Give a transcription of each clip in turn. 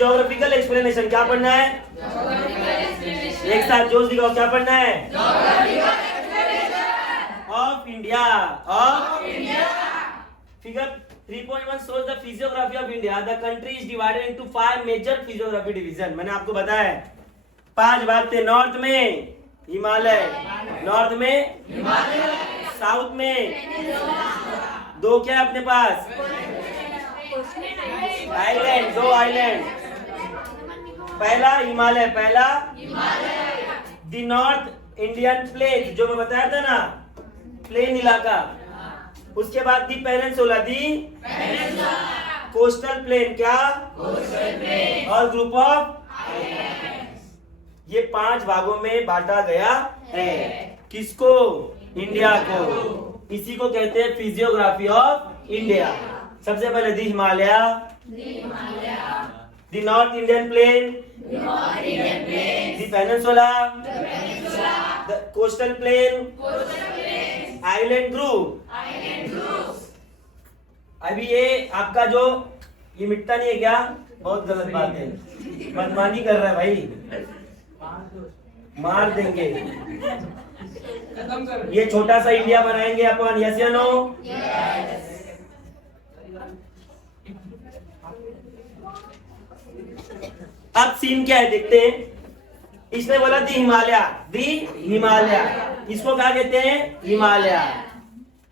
Geographical explanation. क्या पढ़ना है? एक साथ जोश दिखाओ, क्या पढ़ना है? Of India. Of figure 3.1 shows the physiography of India. The country is divided into 5 major physiography division. मैंने आपको बताया है 5 भाग थे। नॉर्थ में हिमालय, नॉर्थ में हिमालय, साउथ में 2 क्या है अपने पास? Island, 2 island. पहला हिमालय, पहला द नॉर्थ इंडियन प्लेन, जो मैं बताया था ना, प्लेन इलाका। उसके बाद दी पेनिनसुला, दी कोस्टल प्लेन, क्या? Coastal plain. और ग्रुप ऑफ ये 5 भागों में बांटा गया है। किसको? इंडिया को। इसी को कहते हैं फिजियोग्राफी ऑफ इंडिया। सबसे पहले the Himalaya, the north Indian plain, the peninsula, the coastal plain, island group. अभी ये आपका जो ये मिटता नहीं है क्या? बहुत गलत बात है, मनमानी कर रहा है भाई, मार देंगे। ये छोटा सा इंडिया बनाएंगे अपन, यस या नो? अब सीन क्या है देखते हैं। इसने बोला दी हिमालय, दी हिमालय, इसको क्या कहते हैं? हिमालय।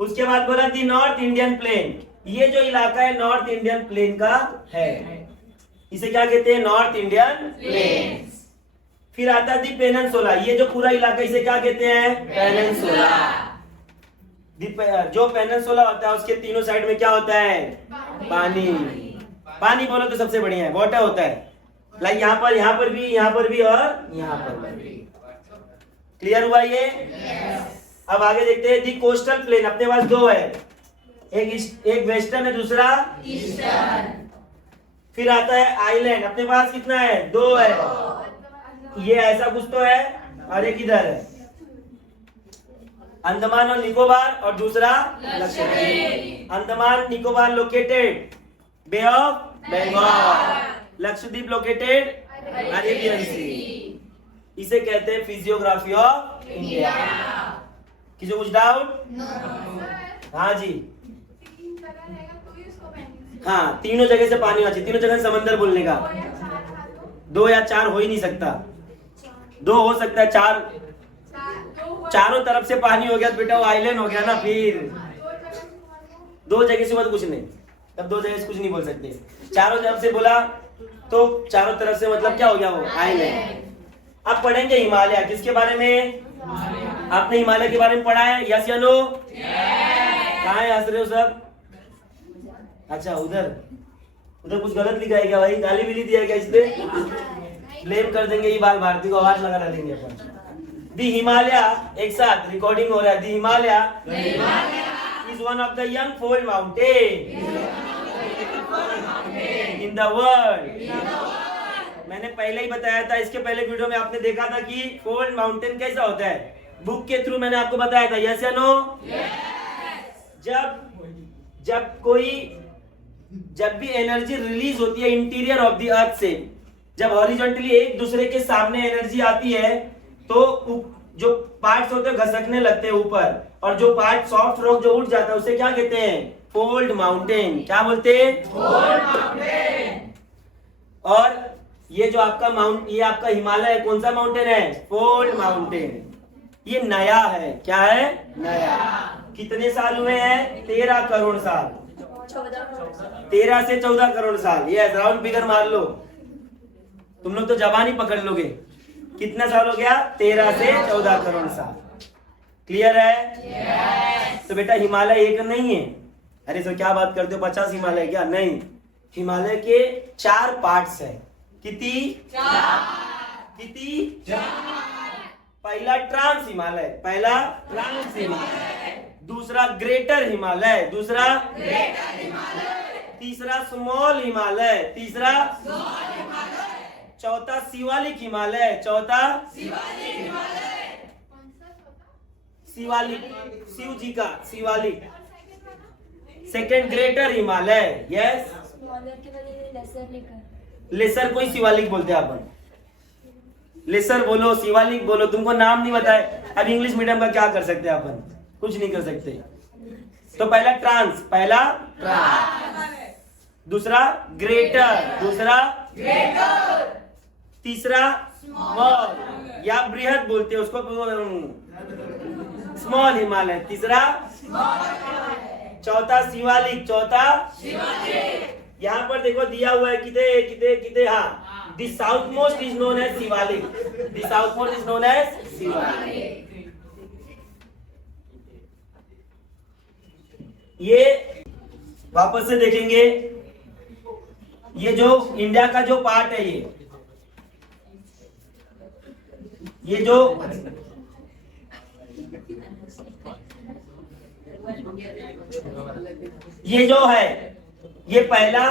उसके बाद बोला दी नॉर्थ इंडियन प्लेन, ये जो इलाका है नॉर्थ इंडियन प्लेन का है, इसे क्या कहते हैं? North Indian plane. फिर आता दी पेनिनसुला, ये जो पूरा इलाका, इसे क्या कहते हैं? पेनिनसुला। जो पेनिनसुला होता है उसके तीनों साइड में क्या होता है? पानी। पानी बोलो तो सबसे बढ़िया है, वाटर होता है। लाइक यहाँ पर भी, यहाँ पर भी और यहाँ पर भी। क्लियर हुआ ये? अब आगे देखते हैं दी कोस्टल प्लेन। अपने पास 2 है, एक वेस्टर्न है, दूसरा ईस्टर्न। फिर आता है आइलैंड, अपने पास कितना है? 2 है। ये ऐसा कुछ तो है और एक इधर है, अंडमान और निकोबार, और दूसरा Lakshadweep. Andaman Nicobar located Bay of Bengal, Lakshadweep located Arabian Sea. इसे कहते हैं फिजियोग्राफी ऑफ इंडिया। किसी को कुछ डाउट? हाँ जी, हाँ, तीनों जगह से पानी होना चाहिए, तीनों जगह समंदर बोलने का। 2 या 4 हो ही नहीं सकता, 2 हो सकता है, 4 चारों तरफ से पानी हो गया तो बेटा वो आइलैंड हो गया ना। फिर 2 जगह से कुछ नहीं, तब 2 जगह से कुछ नहीं बोल सकते। चारों तरफ से बोला तो चारों तरफ से मतलब क्या हो गया? वो आइलैंड। अब पढ़ेंगे हिमालय। किसके बारे में? आपने हिमालय के बारे में पढ़ा है, यस या नो? कहाँ है? हंस रहे हो सब? अच्छा, उधर कुछ गलत लिखा है क्या भाई? गाली भी दिया क्या? इसलिए ब्लेम कर देंगे, ये बाल भारती को आवाज लगा देंगे अपन। दी हिमालय, एक साथ रिकॉर्डिंग हो रहा है। The Himalaya is one of the young fold mountain in the world. मैंने पहले ही बताया था, इसके पहले वीडियो में आपने देखा था कि फोल्ड माउंटेन कैसा होता है। बुक के थ्रू मैंने आपको बताया था, यस या नो? जब भी एनर्जी रिलीज होती है इंटीरियर ऑफ द अर्थ से, जब हॉरिजॉन्टली एक दूसरे के सामने एनर्जी आती है तो जो पार्ट्स होते हैं घसकने लगते हैं ऊपर, और जो पार्ट सॉफ्ट रॉक जो उठ जाता है उसे क्या कहते हैं? Fold mountain. क्या बोलते हैं? Fold mountain. और ये जो आपका ये आपका हिमालय कौन सा माउंटेन है? Fold mountain. ये नया है। क्या है? नया। कितने साल हुए हैं? 13 करोड़ साल। 13 से 14 करोड़ साल। ये राउंड फिगर मार लो, तुम लोग तो जबान ही पकड़ लोगे। कितना साल हो गया? 13 से 14 करोड़ साल। क्लियर है? तो बेटा हिमालय एक नहीं है। अरे सर क्या बात करते हो, 50 हिमालय क्या? नहीं, हिमालय के 4 पार्ट्स है। कितनी? 4। पहला ट्रांस हिमालय, दूसरा ग्रेटर हिमालय, तीसरा स्मॉल हिमालय, चौथा शिवालिक हिमालय, शिव जी का Shivalik. Second greater Himalaya, yes. Lesser को ही शिवालिक बोलते हैं अपन। लेसर बोलो, शिवालिक बोलो, तुमको नाम नहीं बताए। अब इंग्लिश मीडियम का क्या कर सकते हैं अपन? कुछ नहीं कर सकते। तो पहला ट्रांस, पहला दूसरा ग्रेटर, दूसरा तीसरा स्मॉल या बृहद बोलते हैं उसको, स्मॉल हिमालय, तीसरा चौथा शिवालिक, चौथा यहाँ पर देखो दिया हुआ है किते किते किते, हाँ the south most is known as Shivalik, the south most is known as Shivalik. ये वापस से देखेंगे, ये जो इंडिया का जो पार्ट है, ये जो है, ये पहला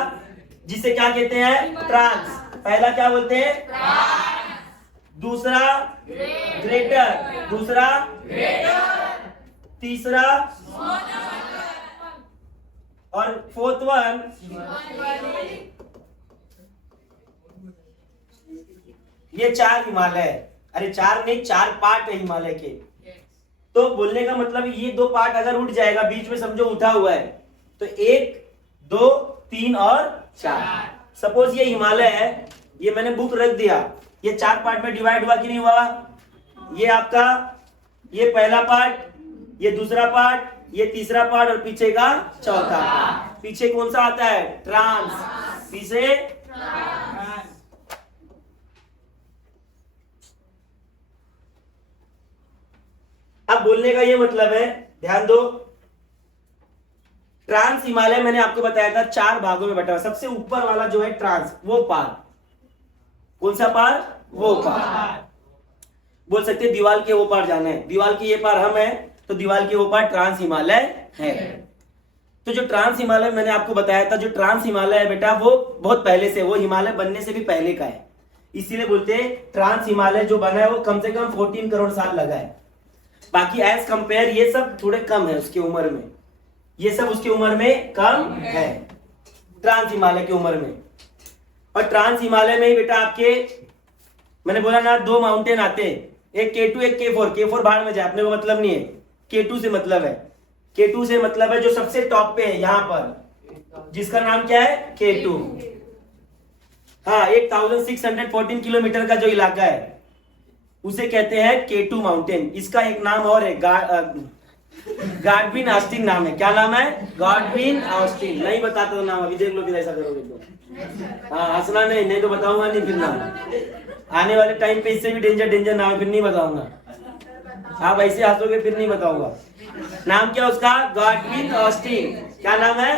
जिसे क्या कहते हैं? ट्रांस। पहला क्या बोलते हैं? दूसरा ग्रेटर, दूसरा तीसरा और फोर्थ वन ये चार हिमालय है। अरे चार नहीं, चार पार्ट है हिमालय के। तो बोलने का मतलब ये दो पार्ट अगर उठ जाएगा, बीच में समझो उठा हुआ है, तो 1 2 3 और 4। सपोज ये हिमालय है, ये मैंने बुक रख दिया, ये 4 पार्ट में डिवाइड हुआ कि नहीं हुआ? ये आपका, ये पहला पार्ट, ये दूसरा पार्ट, ये तीसरा पार्ट और पीछे का चौथा। पीछे कौन सा आता है? ट्रांस। पीछे अब बोलने का ये मतलब है, ध्यान दो, ट्रांस हिमालय मैंने आपको बताया था 4 भागों में बटा हुआ। सबसे ऊपर वाला जो है ट्रांस, वो पार, कौन सा पार? वो पार। बोल सकते हैं दीवार के वो पार जाना है, दीवार के ये पार हम है, तो दीवार के वो पार ट्रांस हिमालय है। तो जो ट्रांस हिमालय मैंने आपको बताया था, जो ट्रांस हिमालय है बेटा, वो बहुत पहले से, वो हिमालय बनने से भी पहले का है। इसीलिए बोलते हैं ट्रांस हिमालय जो बना है वो कम से कम 14 करोड़ साल लगा है। बाकी एज कंपेयर ये सब थोड़े कम है उसकी उम्र में, ये सब उसकी उम्र में कम है ट्रांस हिमालय की उम्र में। और ट्रांस हिमालय में ही बेटा आपके, मैंने बोला ना, 2 माउंटेन आते हैं, एक K2 एक K4। K4 भाड़ में जाए, अपने को मतलब नहीं है। K2 से मतलब है, K2 से मतलब है जो सबसे टॉप पे है यहाँ पर, जिसका नाम क्या है? K2। हाँ, 1614 किलोमीटर का जो इलाका है उसे कहते हैं K2 माउंटेन। इसका एक नाम और है, गॉडविन ऑस्टिन नाम है। क्या नाम है? Godwin Austen. नहीं बताता तो नाम, अभी देख लो फिर ऐसा करोगे तो। हाँ, हंसना नहीं तो बताऊंगा नहीं फिर नाम। आने वाले टाइम पे इससे भी डेंजर नाम है, फिर नहीं बताऊंगा। आप ऐसे हंसोगे फिर नहीं बताऊंगा। नाम क्या उसका? Godwin Austen. क्या नाम है?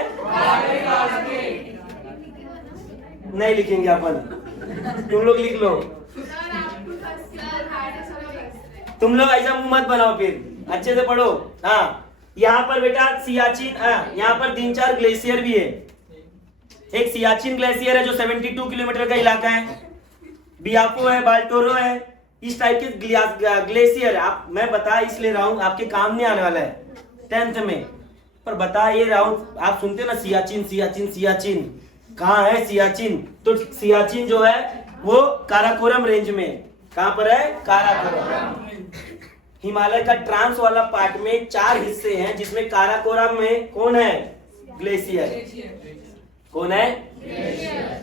नहीं लिखेंगे अपन, तुम लोग लिख लो। तुम लोग ऐसा मुंह मत बनाओ, फिर अच्छे से पढ़ो। हाँ, यहाँ पर बेटा सियाचिन, यहाँ पर 3-4 ग्लेशियर भी है। एक सियाचिन ग्लेशियर है जो 72 किलोमीटर का इलाका है, बियाको है, बाल्टोरो है, इस टाइप के ग्लेशियर। आप, मैं बता इसलिए रहा हूँ, आपके काम नहीं आने वाला है 10th में, पर बता ये रहा हूँ। आप सुनते हो ना सियाचिन सियाचिन सियाचिन, कहाँ है सियाचिन? तो सियाचिन जो है वो काराकोरम रेंज में। कहाँ पर है? काराकोरम। हिमालय का ट्रांस वाला पार्ट में 4 हिस्से हैं, जिसमें काराकोरम में कौन है? ग्लेशियर। कौन है?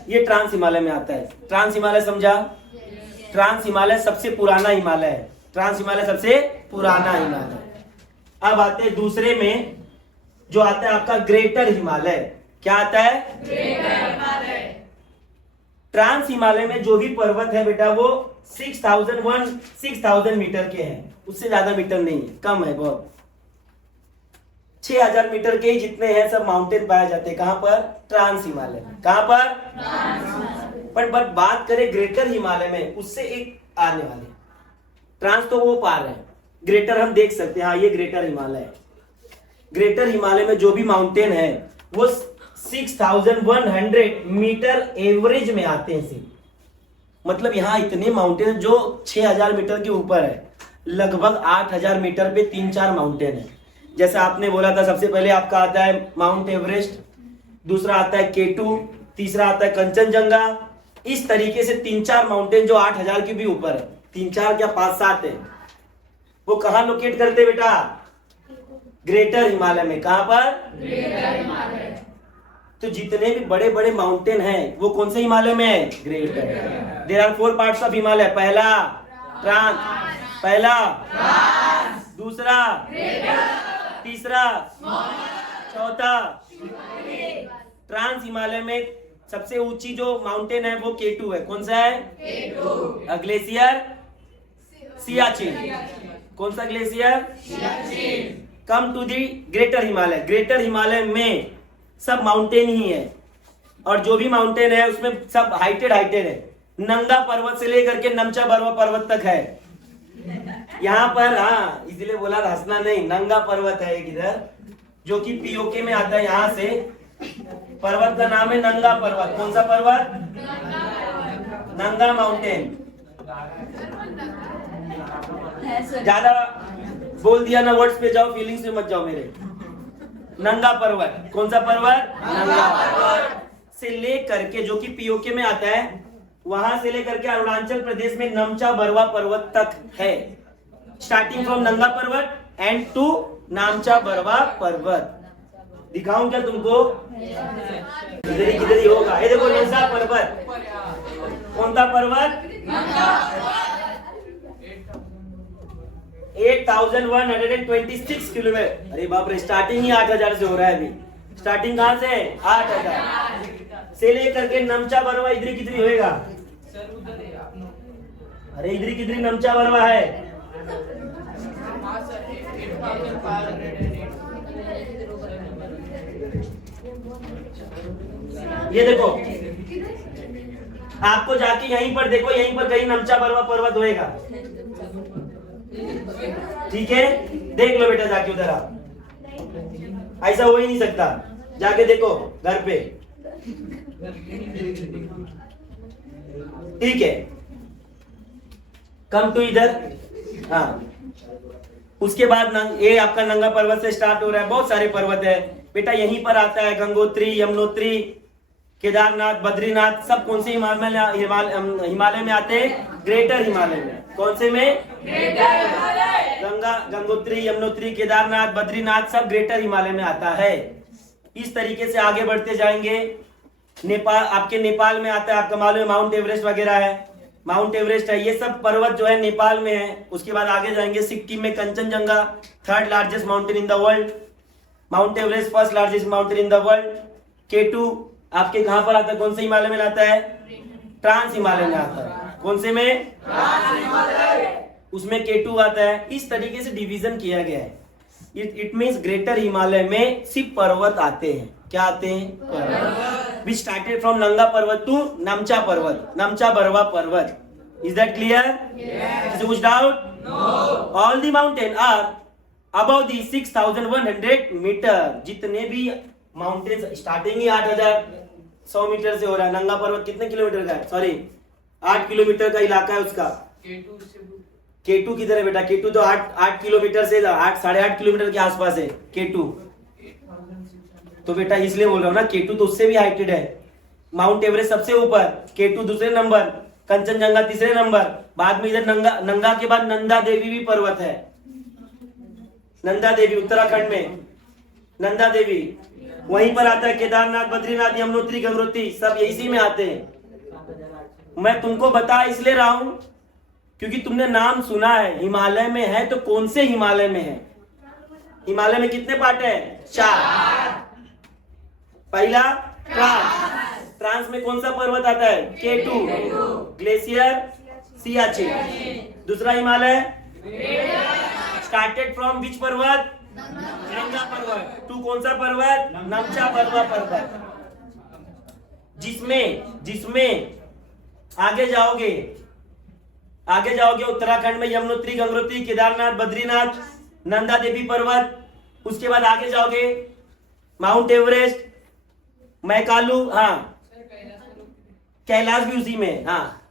ये ट्रांस हिमालय में आता है। ट्रांस हिमालय समझा? ट्रांस हिमालय सबसे पुराना हिमालय है। ट्रांस हिमालय सबसे पुराना हिमालय। अब आते हैं दूसरे में, जो आता है आपका ग्रेटर हिमालय। क्या आता है? ग्रेटर हिमालय। ट्रांस हिमालय में जो भी पर्वत है बेटा, वो 6000 मीटर के हैं, उससे ज्यादा मीटर नहीं है, कम है बहुत। 6000 मीटर के ही जितने हैं सब माउंटेन पाए जाते हैं। कहां पर? ट्रांस हिमालय में। कहां पर? पर बात करें ग्रेटर हिमालय में, उससे एक आने वाले। ट्रांस तो वो पार है, ग्रेटर हम देख सकते हैं। हाँ, ये ग्रेटर हिमालय है। ग्रेटर हिमालय में जो भी माउंटेन है वो 6100 मीटर एवरेज में आते हैं सिर्फ। मतलब यहाँ इतने माउंटेन जो 6000 मीटर के ऊपर है, लगभग 8000 मीटर पे 3-4 माउंटेन है। जैसा आपने बोला था, सबसे पहले आपका आता है माउंट एवरेस्ट, दूसरा आता है K2, तीसरा आता है कंचनजंगा, इस तरीके से 3-4 माउंटेन जो 8,000 के भी ऊपर है, 3-4 क्या 5-7 है, वो कहाँ लोकेट करते बेटा? ग्रेटर हिमालय में। कहां पर? ग्रेटर हिमालय। तो जितने भी बड़े बड़े माउंटेन हैं वो कौन से हिमालय में है? Greater. There are 4 parts of Himalaya. पहला ट्रांस, पहला दूसरा तीसरा चौथा। ट्रांस हिमालय में सबसे ऊंची जो माउंटेन है वो K2 है। कौन सा है? K2। ग्लेशियर सियाचिन। कौन सा glacier? Siachen. Come to the greater Himalaya. Greater Himalaya में सब माउंटेन ही है, और जो भी माउंटेन है उसमें सब हाइटेड है। नंगा पर्वत से लेकर के नमचा बरवा पर्वत तक है यहाँ पर। हाँ, इसलिए बोला हंसना नहीं। नंगा पर्वत है एक इधर, जो कि पीओके में आता है। यहाँ से पर्वत का नाम है नंगा पर्वत। कौन सा पर्वत? नंगा माउंटेन। ज्यादा बोल दिया ना, वर्ड्स पे जाओ, फीलिंग्स में मत जाओ मेरे। नंगा पर्वत। कौन सा पर्वत? नंगा पर्वत से लेकर के, जो कि पीओके में आता है, वहां से लेकर के अरुणाचल प्रदेश में नमचा बरवा पर्वत तक है। स्टार्टिंग फ्रॉम नंगा पर्वत एंड टू नामचा बरवा पर्वत। दिखाऊं क्या तुमको? इधर ही होगा। ये देखो नंगा पर्वत। कौन सा पर्वत? 8,126 किलोमीटर। अरे बाप रे, स्टार्टिंग ही 8,000 से हो रहा है अभी। स्टार्टिंग कहां से? 8,000 से लेकर के नमचा बरवा इधर कितनी होएगा? अरे इधर कितनी नमचा बरवा है? ये देखो, आपको जाके यहीं पर देखो, यहीं पर कहीं नमचा बरवा पर्वत होएगा। ठीक है, देख लो बेटा जाके उधर। आप ऐसा हो ही नहीं सकता, जाके देखो घर पे। ठीक है, कम टू इधर। हाँ, उसके बाद ये आपका नंगा पर्वत से स्टार्ट हो रहा है। बहुत सारे पर्वत है बेटा, यहीं पर आता है गंगोत्री, यमुनोत्री, केदारनाथ, बद्रीनाथ। सब कौन से हिमालय में आते हैं? ग्रेटर हिमालय में। कौन से में? ग्रेटर हिमालय। गंगोत्री, यमुनोत्री, केदारनाथ, बद्रीनाथ सब ग्रेटर हिमालय में आता है। इस तरीके से आगे बढ़ते जाएंगे। नेपाल, आपके नेपाल में आता है, आपका मालूम है माउंट एवरेस्ट वगैरह है। माउंट एवरेस्ट है, ये सब पर्वत जो है नेपाल में है। उसके बाद आगे जाएंगे सिक्किम में Kanchenjunga, 3rd largest mountain in the world. Mount Everest 1st largest mountain in the world. K2 आपके कहां पर आता है? कौन से हिमालय में आता है? ट्रांस हिमालय में आता है। कौन से में? ट्रांस हिमालय। उसमें K2 आता है। इस तरीके से डिवीजन किया गया है। इट मींस ग्रेटर हिमालय में सिर्फ पर्वत आते हैं। क्या आते हैं? पर्वत। Which started from नंगा पर्वत to नमचा पर्वत, नमचा बरवा पर्वत। Is that clear? Yes. Is doubt? No. All the mountains are above the 6,100 metre. जितने भी माउंटेन स्टार्टिंग ही 8,100 मीटर से हो रहा है। नंगा पर्वत कितने किलोमीटर का है? सॉरी 8 किलोमीटर का इलाका है उसका। K2 किधर है बेटा? K2 तो 8 किलोमीटर से 8-8.5 किलोमीटर के आसपास है K2। तो बेटा इसलिए बोल रहा हूँ ना, K2 तो उससे भी हाइटेड है। माउंट एवरेस्ट सबसे ऊपर, K2 दूसरे नंबर, कंचनजंगा तीसरे नंबर। बाद में इधर नंगा के बाद नंदा देवी भी पर्वत है। नंदा देवी उत्तराखंड में, नंदा देवी वहीं पर आता है। केदारनाथ, बद्रीनाथ, यमुनोत्री, गंगोत्री सब इसी में आते हैं। मैं तुमको बता इसलिए रहा हूं क्योंकि तुमने नाम सुना है। हिमालय में है तो कौन से हिमालय में है? हिमालय में कितने पार्ट है? 4। पहला ट्रांस। ट्रांस में कौन सा पर्वत आता है? K2 glacier Siachen. दूसरा हिमालय स्टार्टेड फ्रॉम विच पर्वत? नंगा पर्वत। टू कौन सा पर्वत? नमचा बरवा पर्वत। जिसमें आगे जाओगे उत्तराखंड में यमुनोत्री, गंगोत्री, केदारनाथ, बद्रीनाथ, नंदा देवी पर्वत। उसके बाद आगे जाओगे माउंट एवरेस्ट, मैकालू, हाँ कैलाश भी उसी में। हाँ,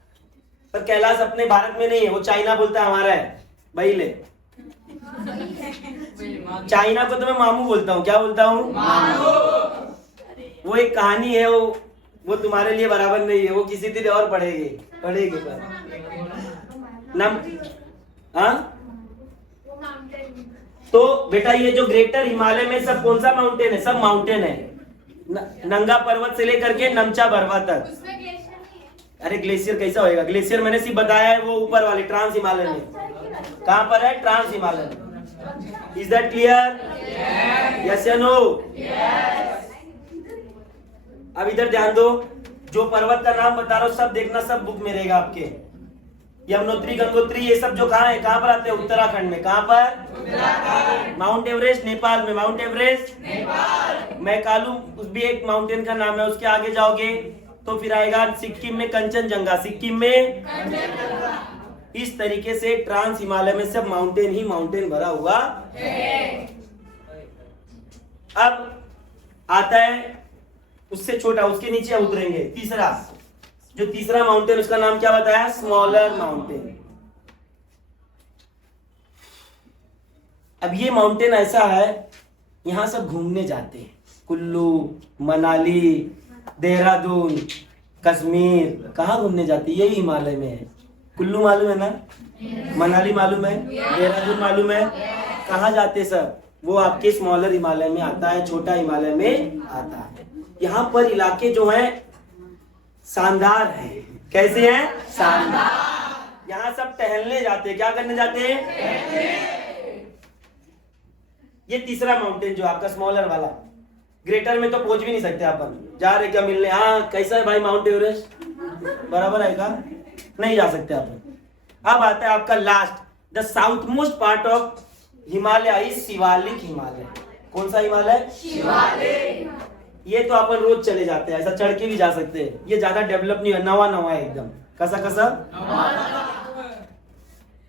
पर कैलाश अपने भारत में नहीं है, वो चाइना बोलता है हमारा है। भाई ले, चाइना को तो मैं मामू बोलता हूँ। क्या बोलता हूँ? मामू। वो एक कहानी है, वो वो तुम्हारे लिए बराबर नहीं है, वो किसी दिन और पढ़ेगी पर नम हाँ। तो बेटा ये जो ग्रेटर हिमालय में सब कौन सा माउंटेन है? सब माउंटेन है, नंगा पर्वत से लेकर के नमचा बरवा तक। अरे ग्लेशियर कैसा होएगा? ग्लेशियर मैंने सिर्फ बताया है, वो ऊपर वाले ट्रांस हिमालय में। कहां पर है? ट्रांस हिमालय में। Is that clear? यस या नो? अब इधर ध्यान दो, जो पर्वत का नाम बता रहा हूं सब देखना, सब बुक में रहेगा आपके। यमुनोत्री, गंगोत्री, ये सब जो कहाँ है, कहाँ पर आते हैं? उत्तराखंड में। कहाँ पर? माउंट एवरेस्ट नेपाल में। Mount Everest Nepal. मैकालू उस भी एक माउंटेन का नाम है। उसके आगे जाओगे तो फिर आएगा सिक्किम में कंचनजंगा। सिक्किम में कंचनजंगा। इस तरीके से ट्रांस हिमालय में सब माउंटेन ही माउंटेन भरा हुआ है। अब आता है उससे छोटा, उसके नीचे उतरेंगे तीसरा, जो तीसरा माउंटेन उसका नाम क्या बताया? Smaller mountain. अब ये माउंटेन ऐसा है, यहां सब घूमने जाते हैं। कुल्लू, मनाली, देहरादून, कश्मीर, कहाँ घूमने जाते हैं? यही हिमालय में है। कुल्लू मालूम है ना? मनाली मालूम है? देहरादून मालूम है? कहाँ जाते सब? वो आपके स्मॉलर हिमालय में आता है, छोटा हिमालय में आता है। यहाँ पर इलाके जो हैं शानदार है। कैसे हैं? शानदार। यहाँ सब टहलने जाते हैं। क्या करने जाते हैं? ये तीसरा माउंटेन जो आपका स्मॉलर वाला, ग्रेटर में तो पहुंच भी नहीं सकते अपन। जा रहे क्या मिलने? हाँ कैसा है भाई माउंट एवरेस्ट? बराबर है का? नहीं जा सकते अपन। अब आता है आपका last, the south most part of Himalaya is Shivalik Himalaya. कौन सा हिमालय? शिवालिक। ये तो अपन रोज चले जाते हैं, ऐसा चढ़ के भी जा सकते हैं। ये ज्यादा डेवलप नहीं है, नवा नवा है एकदम। कैसा कैसा?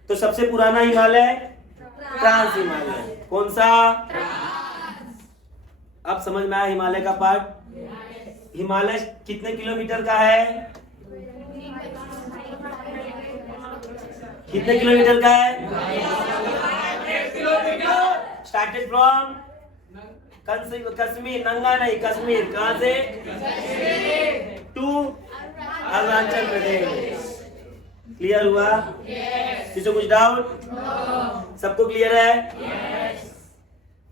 तो सबसे पुराना हिमालय ट्रांस हिमालय। कौन सा? अब समझ में आया हिमालय का पार्ट? हिमालय कितने किलोमीटर का है? कितने किलोमीटर का है? स्टार्टेड फ्रॉम कश्मीर, नंगा नहीं, कश्मीर। कहां से? To Arunachal Pradesh. क्लियर हुआ? किसी को कुछ डाउट? सबको क्लियर है?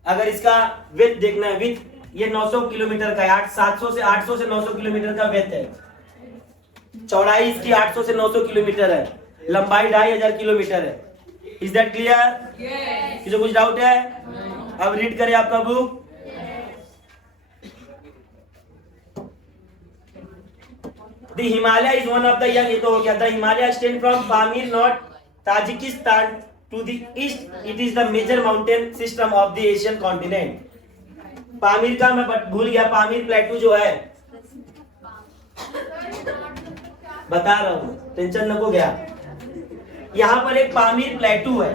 अगर इसका विड्थ देखना है, विड्थ ये 900 किलोमीटर का है। 800 से 900 किलोमीटर का विड्थ है। चौड़ाई इसकी 800 से 900 किलोमीटर है। लंबाई 2500 किलोमीटर है। Is that clear? किसी को कुछ डाउट है? अब रीड करें आपका book. The Himalaya is one of the young, ये तो हो गया। The Himalaya extend from Pamir, North Tajikistan to the east. It is the major mountain system of the Asian continent. Pamir का मैं भूल गया, पामीर प्लेटू जो है, बता रहा हूँ, टेंशन नको गया। यहाँ पर एक पामीर प्लेटू है,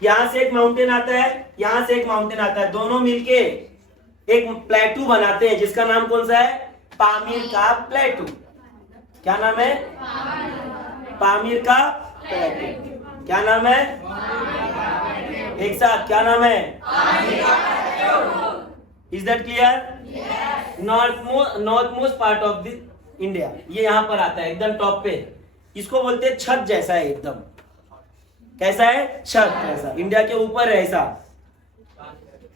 यहाँ से एक माउंटेन आता है, यहाँ से एक माउंटेन आता है, दोनों मिलके एक प्लेटू बनाते हैं जिसका नाम कौन सा है? पामीर का प्लेटू। क्या नाम है? पामीर का प्लेटू। क्या नाम है? एक साथ क्या नाम है? Is that clear? North most part of the India, ये यहाँ पर आता है एकदम टॉप पे। इसको बोलते हैं छत जैसा है एकदम। कैसा है? छत जैसा, इंडिया के ऊपर है ऐसा।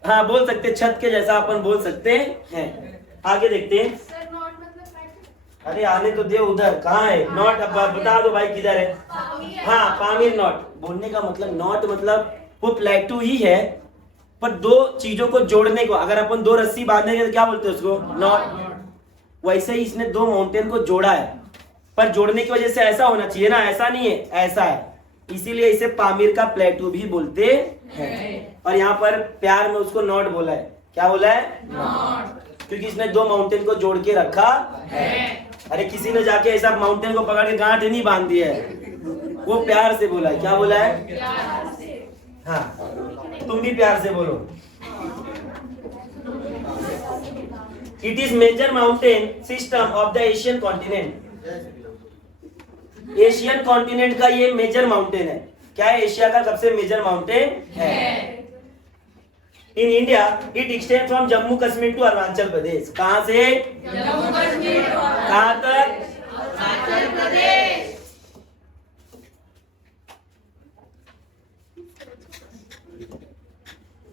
हाँ बोल सकते, छत के जैसा अपन बोल सकते हैं। आगे देखते हैं। अरे आने तो दे, उधर कहाँ है नॉट? अब बता दो भाई किधर है? हाँ पामीर नॉट। बोलने का मतलब नॉट मतलब वो प्लेटू ही है, पर दो चीजों को जोड़ने को, अगर अपन दो रस्सी बांधेंगे तो क्या बोलते हैं उसको? नॉट। वैसे ही इसने दो माउंटेन को जोड़ा है, पर जोड़ने की वजह से ऐसा होना चाहिए ना, ऐसा नहीं है, ऐसा है, इसीलिए इसे पामीर का प्लेटू भी बोलते हैं। और यहाँ पर प्यार में उसको नॉट बोला है। क्या बोला है? नॉट। क्योंकि इसने दो माउंटेन को जोड़ के रखा है। अरे किसी ने जाके ऐसा माउंटेन को पकड़ के गांठ नहीं बांध दी है, वो प्यार से बोला है। क्या बोला है? प्यार से। हाँ तुम भी प्यार से बोलो। It is major mountain system of the Asian continent. Asian continent का ये मेजर माउंटेन है। क्या है? एशिया का सबसे मेजर माउंटेन है। In India it extend from Jammu Kashmir to Arunachal Pradesh. कहां से जम्मू कश्मीर कहां तक? Arunachal Pradesh.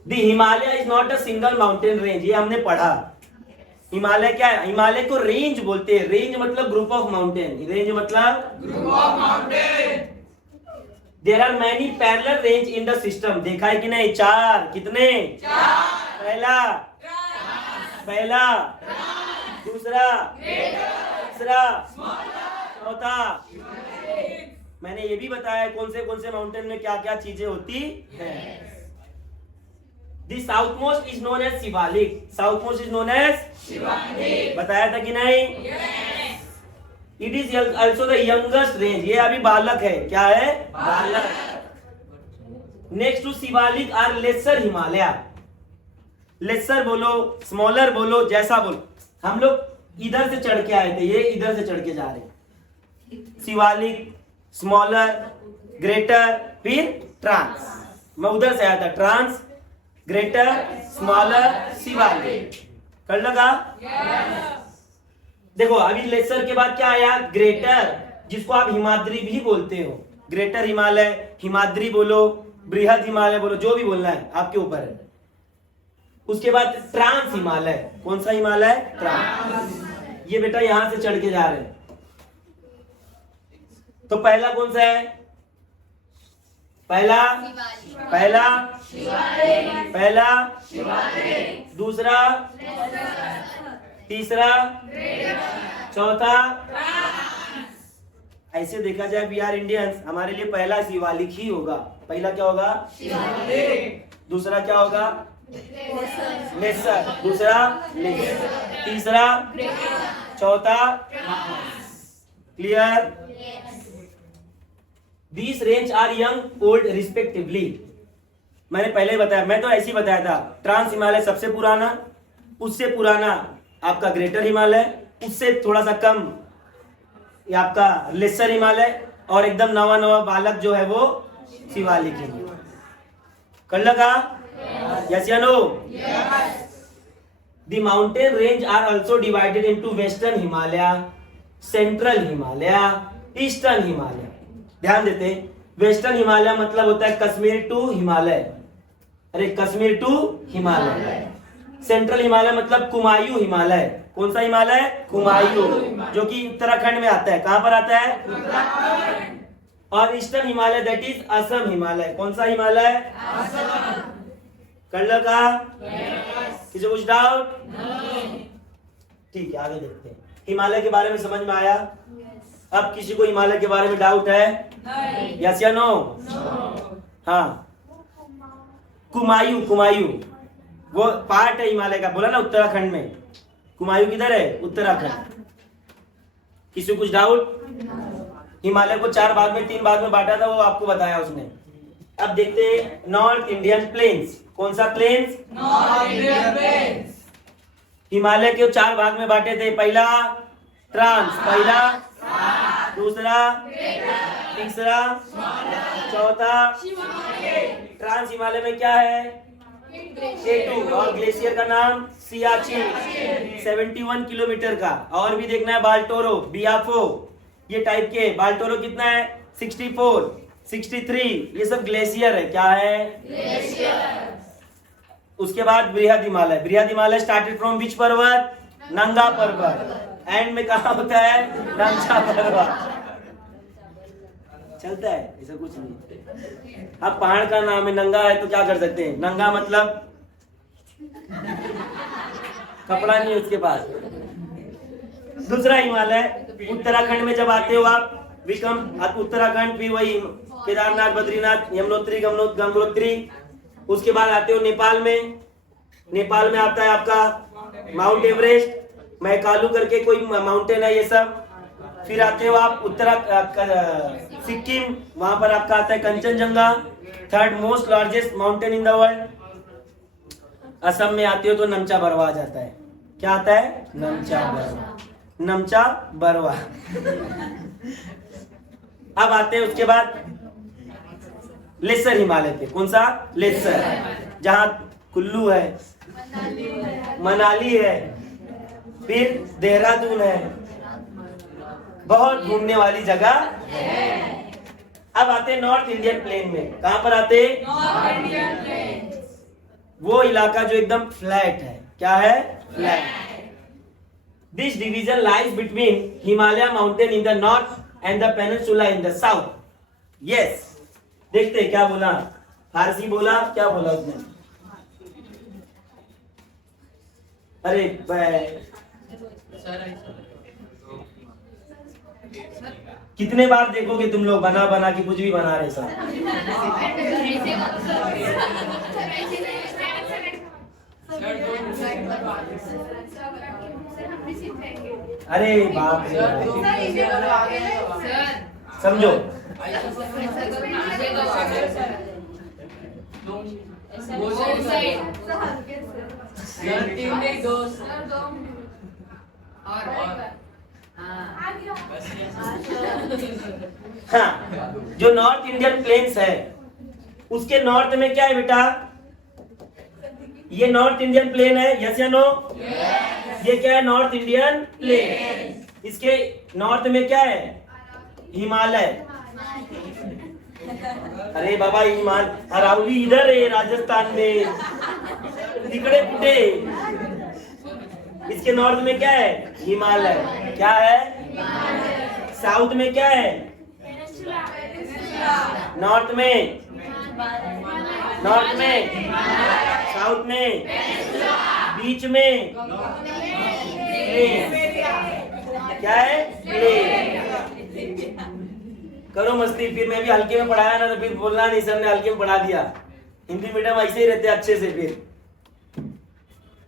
The Himalaya is not a single mountain range, ये हमने पढ़ा। हिमालय क्या है? हिमालय को रेंज बोलते हैं। रेंज मतलब ग्रुप ऑफ माउंटेन, रेंज मतलब group of mountain. There are many parallel range in the system. देखा है कि नहीं? 4 कितने? 4 पहला पहला दूसरा तीसरा चौथा। मैंने ये भी बताया कौन से माउंटेन में क्या क्या चीजें होती है। The south most is known as Shivalik. South most is known as Shivalik. बताया था कि नहीं? It is also the youngest range. ये अभी बालक है। क्या है? बालक। Next to Shivalik are lesser Himalaya. Lesser बोलो, स्मॉलर बोलो, जैसा बोलो। हम लोग इधर से चढ़ के आए थे, ये इधर से चढ़ के जा रहे। शिवालिक, स्मॉलर, ग्रेटर, फिर ट्रांस। मैं उधर से आया था, ट्रांस, ग्रेटर, स्मॉलर, शिवालिक। कर लगा? देखो अभी लेसर के बाद क्या आया? ग्रेटर, जिसको आप हिमाद्री भी बोलते हो। ग्रेटर हिमालय, हिमाद्री बोलो, बृहद हिमालय बोलो, जो भी बोलना है आपके ऊपर है। उसके बाद ट्रांस हिमालय। कौन सा हिमालय? ट्रांस। ये बेटा यहां से चढ़ के जा रहे हैं। तो पहला कौन सा है? पहला पहला पहला दूसरा तीसरा चौथा। ऐसे देखा जाए वी आर इंडियंस, हमारे लिए पहला शिवालिक ही होगा। पहला क्या होगा? दूसरा क्या होगा? लेसर। दूसरा लेसर, तीसरा चौथा। Clear? These range are young old respectively. मैंने पहले ही बताया, मैं तो ऐसे ही बताया था। ट्रांस हिमालय सबसे पुराना, उससे पुराना आपका ग्रेटर हिमालय, उससे थोड़ा सा कम ये आपका लेसर हिमालय, और एकदम नवा नवा बालक जो है वो शिवालिक है। कर लगा? यस या no? The mountain range are also divided into western Himalaya, central Himalaya, eastern Himalaya. ध्यान देते हैं, वेस्टर्न हिमालय मतलब होता है कश्मीर टू हिमालय। अरे कश्मीर टू हिमालय। सेंट्रल हिमालय मतलब कुमायूं हिमालय। कौन सा हिमालय? कुमायूं, जो कि उत्तराखंड में आता है। कहां पर आता है? और eastern Himalaya that is Assam Himalaya. कौन सा हिमालय? कर लगा? किसी कुछ डाउट? ठीक है, आगे देखते हैं। हिमालय के बारे में समझ में आया? अब किसी को हिमालय के बारे में डाउट है? यस या नो? हाँ, कुमायूं, कुमायूं वो पार्ट है हिमालय का। बोला ना उत्तराखंड में। कुमायूं किधर है? उत्तराखंड। किसी को कुछ डाउट? हिमालय को 4 भाग में 3 भाग में बांटा था, वो आपको बताया उसने। अब देखते हैं नॉर्थ इंडियन प्लेन्स। कौन सा plains? North Indian plains. Himalaya के 4 भाग में बांटे थे। पहला ट्रांस, पहला, दूसरा, तीसरा, चौथा। ट्रांस हिमालय में क्या है? K2, और ग्लेशियर का नाम सियाचिन, 71 किलोमीटर का। और भी देखना है बाल्टोरो, बियाफो, ये टाइप के। बाल्टोरो कितना है? 64, 63, ये सब ग्लेशियर है। क्या है? ग्लेशियर। उसके बाद बृहद हिमालय। बृहद हिमालय स्टार्टेड फ्रॉम विच पर्वत? नंगा पर्वत। एंड में कहा होता है? नंगा पर्वत। चलता है, ऐसा कुछ नहीं। अब पहाड़ का नाम है, नंगा है तो क्या कर सकते हैं? नंगा मतलब कपड़ा नहीं है उसके पास। दूसरा हिमालय उत्तराखंड में जब आते हो आप, विक्रम उत्तराखंड, फिर वही केदारनाथ, बद्रीनाथ, यमुनोत्री, गंगोत्री। उसके बाद आते हो नेपाल में। नेपाल में आता है आपका माउंट एवरेस्ट, मैकालू करके कोई माउंटेन है ये सब। फिर आते हो आप सिक्किम, वहां पर आपका आता है Kanchenjunga, 3rd most largest mountain in the world. Assam में आते हो तो नमचा बरवा आ जाता है। क्या आता है? नमचा बरवा, नमचा बरवा। अब आते हैं उसके बाद लेसर हिमालय पे। कौन सा? लेसर, जहां कुल्लू है, मनाली है, फिर देहरादून है, बहुत घूमने वाली जगह है। अब आते हैं नॉर्थ इंडियन प्लेन में। कहां पर आते? North Indian planes. वो इलाका जो एकदम फ्लैट है। क्या है? Flat. This division lies between Himalaya mountain in the north and the peninsula in the south. Yes, देखते हैं क्या बोला। फारसी बोला, क्या बोला उसने? अरे कितने बार देखोगे तुम लोग बना बना के कुछ भी बना रहे सब। अरे बाप रे, समझो। हाँ, जो नॉर्थ इंडियन प्लेन्स है उसके नॉर्थ में क्या है बेटा? ये नॉर्थ इंडियन प्लेन है, यस या नो? ये क्या है? North Indian plane. इसके नॉर्थ में क्या है? हिमालय। अरे बाबा, अरावली इधर है राजस्थान में, तिकड़े पुटे। इसके नॉर्थ में क्या है? हिमालय। क्या है? साउथ में क्या है? नॉर्थ में, साउथ में, बीच में प्लेन। क्या है? प्लेन। करो मस्ती। फिर मैं भी हल्के में पढ़ाया ना, तो फिर बोलना नहीं सर ने हल्के में पढ़ा दिया। हिंदी मीडियम ऐसे ही रहते अच्छे से। फिर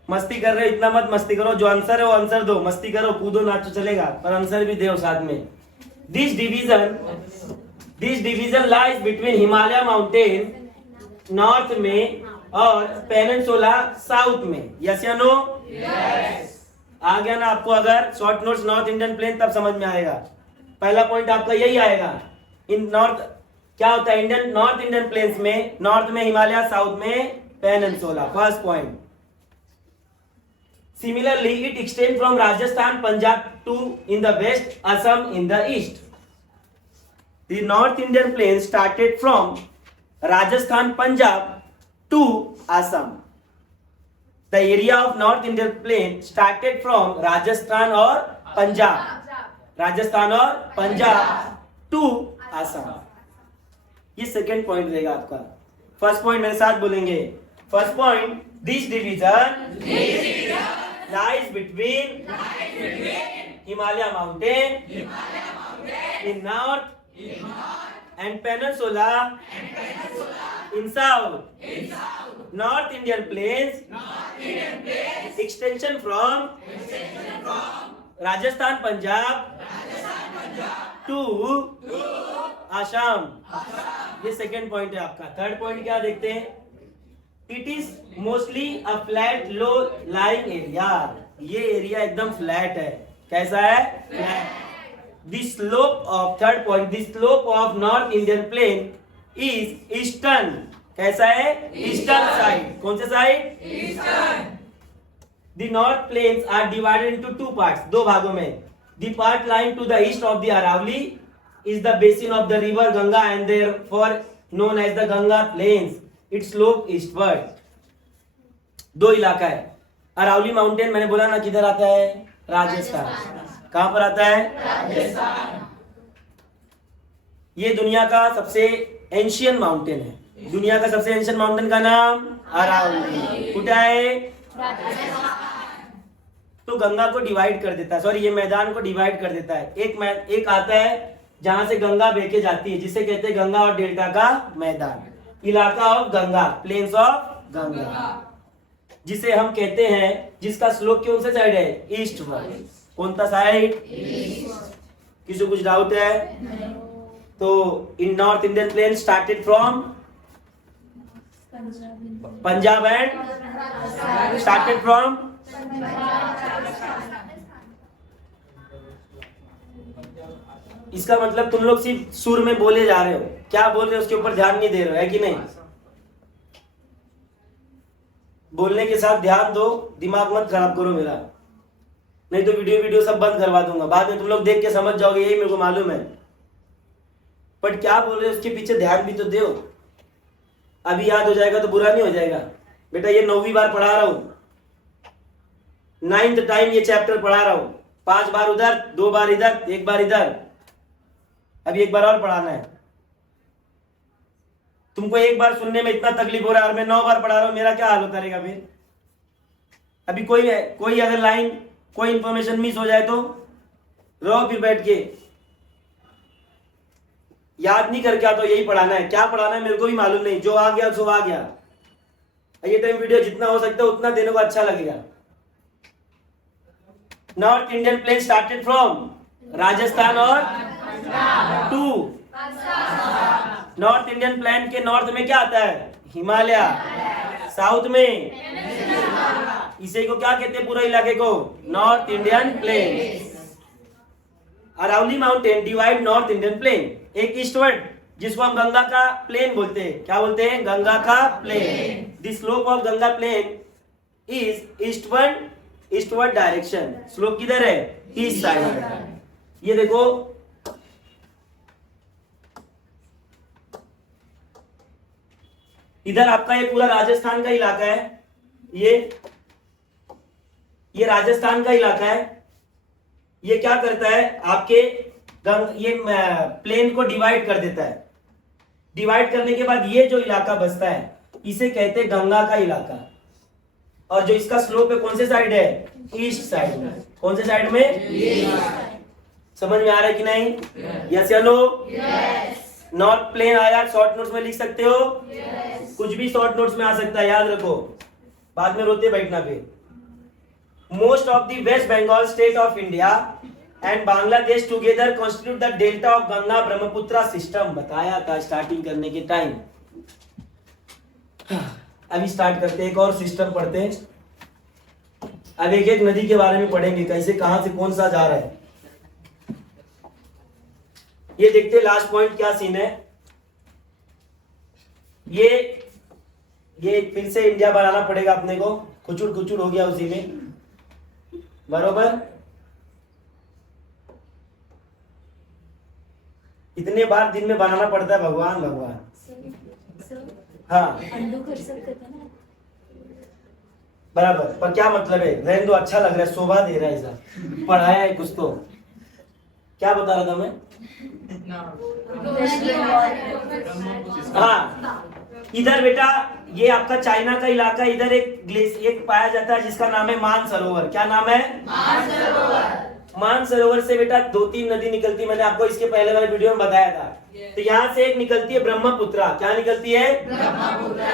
मस्ती कर रहे हो, इतना मत मस्ती करो। जो आंसर है वो आंसर दो, मस्ती करो, कूदो नाचो चलेगा, पर आंसर भी दो साथ में। This division lies between Himalaya mountain north में और पेनिनसुला साउथ में। यस या नो? आ गया ना आपको? अगर short notes north Indian plane तब समझ में आएगा। पहला पॉइंट आपका यही आएगा। इन नॉर्थ क्या होता है? इंडियन नॉर्थ इंडियन प्लेन्स में नॉर्थ में हिमालय, साउथ में peninsula. First point. Similarly, it extends from Rajasthan, Punjab to in the west, Assam in the east. The North Indian plains started from Rajasthan, Punjab to Assam. The area of North Indian plain started from Rajasthan or Punjab, Rajasthan और Punjab to Assam. ये second point रहेगा आपका। First point मेरे साथ बोलेंगे। First point, this division lies between Himalaya mountain in north and peninsula in south. North Indian plains extension from Rajasthan, Punjab to Assam. ये second point है आपका। Third point क्या देखते हैं? It is mostly a flat low lying area. ये area एकदम flat है। कैसा है? Flat. The slope of, third point, the slope of north Indian plain is eastern. कैसा है? Eastern side. कौन से side? Eastern. The north plains are divided into two parts, दो भागों में। The part lying to the east of the Aravalli is the basin of the river Ganga and therefore known as the Ganga Plains. It slope eastward. दो इलाका है। Aravalli mountain मैंने बोला ना किधर आता है? राजस्थान। कहां पर आता है? राजस्थान। ये दुनिया का सबसे एंशियंट माउंटेन है। दुनिया का सबसे एंशियंट माउंटेन का नाम अरावली। कुछ है? तो गंगा को डिवाइड कर देता है, सॉरी ये मैदान को डिवाइड कर देता है। एक आता है जहां से गंगा बह के जाती है, जिसे कहते हैं गंगा और डेल्टा का मैदान। इलाका of Ganga, plains of Ganga, जिसे हम कहते हैं, जिसका स्लोप कौन सा साइड है? Eastward. कौन सा साइड? किसी को कुछ डाउट है? तो in north Indian plain started from Punjab and started from इसका मतलब तुम लोग सिर्फ सुर में बोले जा रहे हो, क्या बोल रहे हो उसके ऊपर ध्यान नहीं दे रहे हो, है कि नहीं? बोलने के साथ ध्यान दो, दिमाग मत खराब करो मेरा, नहीं तो वीडियो सब बंद करवा दूंगा। बाद में तुम लोग देख के समझ जाओगे, यही मेरे को मालूम है, बट क्या बोल रहे हो उसके पीछे ध्यान भी तो दो। अभी याद हो जाएगा तो बुरा नहीं हो जाएगा। बेटा ये 9वीं बार पढ़ा रहा हूं, 9th टाइम ये चैप्टर पढ़ा रहा हूं। 5 बार उधर, 2 बार इधर, 1 बार इधर, अभी 1 बार और पढ़ाना है। तुमको 1 बार सुनने में इतना तकलीफ हो रहा है और मैं 9 बार पढ़ा रहा हूं, मेरा क्या हाल होता रहेगा फिर? अभी कोई अगर लाइन, कोई इंफॉर्मेशन मिस हो जाए तो रो, फिर बैठ के याद नहीं करके आता। यही पढ़ाना है, क्या पढ़ाना है मेरे को भी मालूम नहीं, जो आ गया सो आ गया। ये टाइम वीडियो जितना हो सकता है उतना देने को अच्छा लगेगा। North Indian plain started from Rajasthan और टू नॉर्थ इंडियन प्लेन के नॉर्थ में क्या आता है? हिमालय। साउथ में इसे को क्या कहते हैं? पूरा इलाके को north Indian plain. Aravalli mountain divide north Indian plain. एक ईस्टवर्ड जिसको हम गंगा का प्लेन बोलते हैं, क्या बोलते हैं? गंगा का plain. The slope of Ganga plain is eastward direction. Slope किधर है? East side. ये देखो, इधर आपका ये पूरा राजस्थान का इलाका है, ये राजस्थान का इलाका है। ये क्या करता है? आपके ये प्लेन को डिवाइड कर देता है। डिवाइड करने के बाद ये जो इलाका बचता है इसे कहते हैं गंगा का इलाका। और जो इसका स्लोप है कौन से साइड है? ईस्ट साइड में। कौन से साइड में? समझ में आ रहा है कि नहीं? यस या नो? नॉर्थ प्लेन आया, शॉर्ट नोट्स में लिख सकते हो। कुछ भी शॉर्ट नोट्स में आ सकता है, याद रखो, बाद में रोते बैठना फिर। Most of the west Bengal state of India and Bangladesh together constitute the delta of Ganga Brahmaputra system. बताया था स्टार्टिंग करने के टाइम। अभी स्टार्ट करते हैं, एक और सिस्टम पढ़ते हैं। अब एक एक नदी के बारे में पढ़ेंगे, कैसे कहां से कौन सा जा रहा है। ये देखते हैं लास्ट पॉइंट क्या सीन है। ये फिर से इंडिया बनाना पड़ेगा अपने को। कुचुड़ हो गया उसी में, बरोबर। इतने बार दिन में बनाना पड़ता है, भगवान। हाँ बराबर, पर क्या मतलब है? रहने दो, अच्छा लग रहा है, शोभा दे रहा है ऐसा। पढ़ाया है कुछ तो। क्या बता रहा था मैं? हाँ, इधर बेटा ये आपका चाइना का इलाका। इधर एक पाया जाता है जिसका नाम है मानसरोवर। क्या नाम है? मानसरोवर से बेटा 2-3 नदी निकलती। मैंने आपको इसके पहले वाले वीडियो में बताया था। तो यहाँ से एक निकलती है ब्रह्मपुत्रा। क्या निकलती है? ब्रह्मपुत्रा।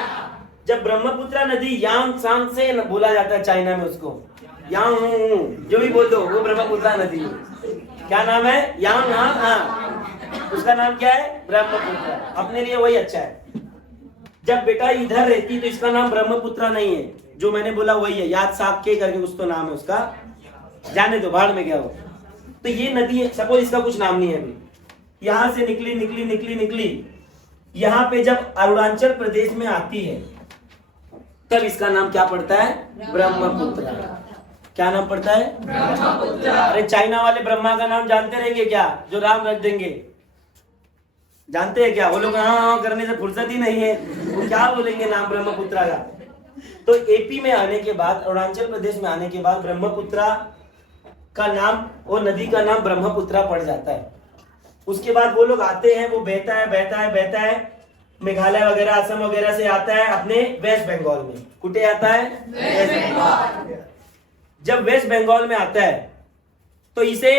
जब ब्रह्मपुत्रा नदी यांग से बोला जाता है चाइना में, उसको यांग जो भी बोल दो, वो ब्रह्मपुत्रा नदी। क्या नाम है? यांग। हाँ, उसका नाम क्या है? ब्रह्मपुत्रा। अपने लिए वही अच्छा है। जब बेटा इधर रहती तो इसका नाम ब्रह्मपुत्रा नहीं है, जो मैंने बोला वही है, याद साके करके कुछ तो नाम है उसका, जाने दो, भाड़ में गया वो। तो ये नदी है, सपोज इसका कुछ नाम नहीं है। अभी यहां से निकली, यहाँ पे जब अरुणाचल प्रदेश में आती है तब इसका नाम क्या पड़ता है? ब्रह्मपुत्रा। क्या नाम पड़ता है? ब्रह्मपुत्रा। अरे चाइना वाले ब्रह्मा का नाम जानते रहेंगे क्या? जो राम रख देंगे, जानते हैं क्या? वो लोग हाँ करने से फुर्सत ही नहीं है, वो क्या बोलेंगे नाम ब्रह्मपुत्रा का। तो एपी में आने के बाद, अरुणाचल प्रदेश में आने के बाद ब्रह्मपुत्रा का नाम, वो नदी का नाम ब्रह्मपुत्रा पड़ जाता है। उसके बाद वो लोग आते हैं, वो बहता है मेघालय वगैरह, असम वगैरह से आता है अपने वेस्ट बंगाल में। कुटे आता है? वेस्ट बंगाल। जब वेस्ट बंगाल में आता है तो इसे,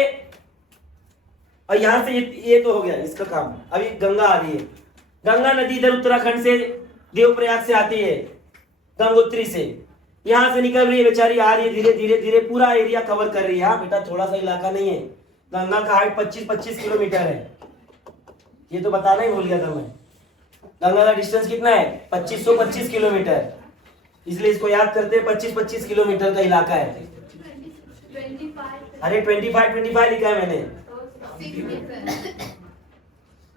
और यहां से ये तो हो गया इसका काम। अभी गंगा आ रही है। गंगा नदी इधर उत्तराखंड से, देवप्रयाग से आती है, गंगोत्री से। यहां से निकल रही है बेचारी, आ रही है धीरे पूरा एरिया कवर कर रही है। हाँ बेटा, थोड़ा सा इलाका नहीं है। गंगा का हाइट 25 किलोमीटर है। ये तो बताना ही भूल गया था मैं। गंगा का डिस्टेंस कितना है? 2525 किलोमीटर। इसलिए इसको याद करते हैं, 25 किलोमीटर का इलाका है। अरे 25 लिखा है मैंने।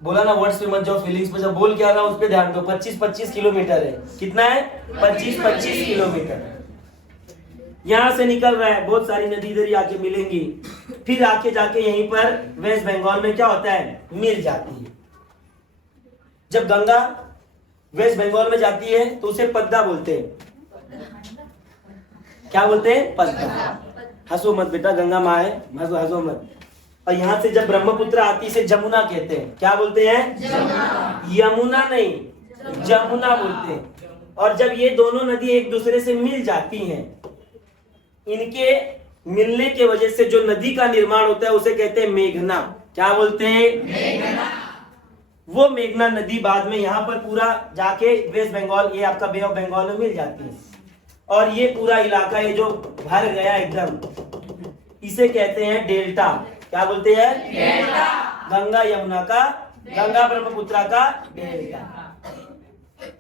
बोला ना वर्ड्स पे मत जाओ, फीलिंग्स पे जब बोल के आ रहा हूं उस पे ध्यान दो। 25-25 किलोमीटर है। कितना है? 25-25 किलोमीटर यहां से निकल रहा है। बहुत सारी नदी इधर ही आके मिलेंगी, फिर आके जाके यहीं पर वेस्ट बंगाल में क्या होता है? मिल जाती है। जब गंगा वेस्ट बंगाल में जाती है तो उसे पद्मा बोलते हैं। क्या बोलते हैं? पद्मा। हंसो मत बेटा, गंगा माँ है, हंसो मत। और यहाँ से जब ब्रह्मपुत्र आती है इसे जमुना कहते हैं। क्या बोलते हैं? यमुना नहीं, जमुना बोलते हैं। और जब ये दोनों नदी एक दूसरे से मिल जाती हैं, इनके मिलने के वजह से जो नदी का निर्माण होता है उसे कहते हैं मेघना। क्या बोलते हैं? मेघना। वो मेघना नदी बाद में यहाँ पर पूरा जाके वेस्ट बंगाल, ये आपका बे ऑफ बंगाल में मिल जाती है। और ये पूरा इलाका ये जो भर गया एकदम, इसे कहते हैं डेल्टा। क्या बोलते हैं? डेल्टा। गंगा यमुना का, गंगा ब्रह्मपुत्र का डेल्टा।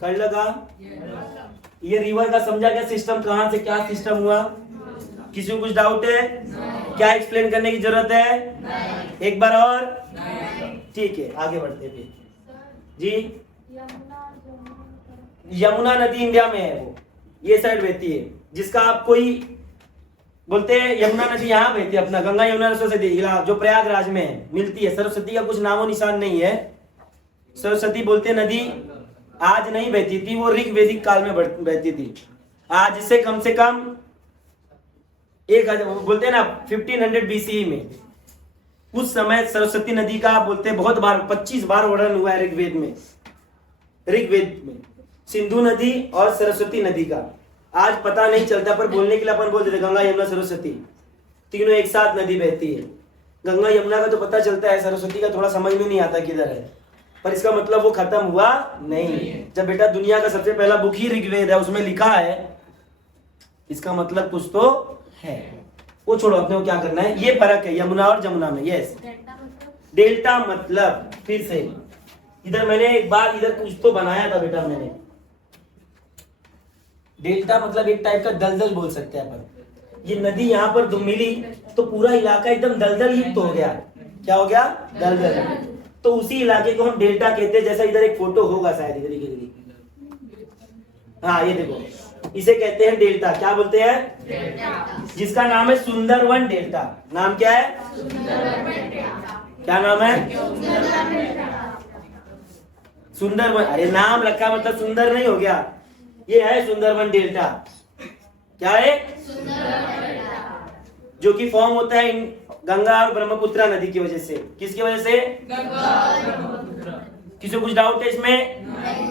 कर लगा? ये रिवर का समझा क्या सिस्टम, कहां से क्या सिस्टम हुआ? किसी को कुछ डाउट है? क्या एक्सप्लेन करने की जरूरत है? एक बार और? ठीक है, आगे बढ़ते हैं जी। यमुना नदी इंडिया में है, वो ये साइड बहती है, जिसका आप कोई बोलते हैं यमुना नदी यहाँ बहती है, अपना गंगा यमुना सरस्वती जो प्रयागराज में है, मिलती है। सरस्वती का कुछ नामो निशान नहीं है। सरस्वती बोलते नदी आज नहीं बहती थी, वो ऋग वैदिक काल में बहती थी। आज से कम 1000 बोलते हैं ना 1500 BCE में, उस समय सरस्वती नदी का बोलते बहुत बार 25 बार वर्णन हुआ है ऋग्वेद में। सिंधु नदी और सरस्वती नदी का आज पता नहीं चलता, पर बोलने के लिए अपन बोल देते गंगा यमुना सरस्वती, तीनों एक साथ नदी बहती है। गंगा यमुना का तो पता चलता है, सरस्वती का थोड़ा समझ में नहीं आता किधर है, पर इसका मतलब वो खत्म हुआ नहीं। जब बेटा दुनिया का सबसे पहला बुक ही ऋग्वेद है, उसमें लिखा है, इसका मतलब कुछ तो है। वो छोड़ो, अपने को क्या करना है, ये फर्क है यमुना और जमुना में। यस, डेल्टा मतलब, फिर से इधर मैंने एक बार इधर कुछ तो बनाया था बेटा मैंने। डेल्टा मतलब एक टाइप का दलदल बोल सकते हैं अपन। ये नदी यहाँ पर मिली तो पूरा इलाका एकदम दलदल युक्त हो गया। क्या हो गया? दलदल। तो उसी इलाके को हम डेल्टा कहते हैं। जैसा इधर एक फोटो होगा शायद, इधर हाँ ये देखो, इसे कहते हैं डेल्टा। क्या बोलते हैं? डेल्टा। जिसका नाम है सुंदरवन डेल्टा। नाम क्या है? क्या नाम है? सुंदरवन। अरे नाम रखा मतलब सुंदर नहीं हो गया, ये है सुंदरवन डेल्टा। क्या है? जो कि फॉर्म होता है गंगा और ब्रह्मपुत्र नदी की वजह से। किसकी वजह से? गंगा और ब्रह्मपुत्र। किसी को कुछ डाउट है इसमें? नहीं।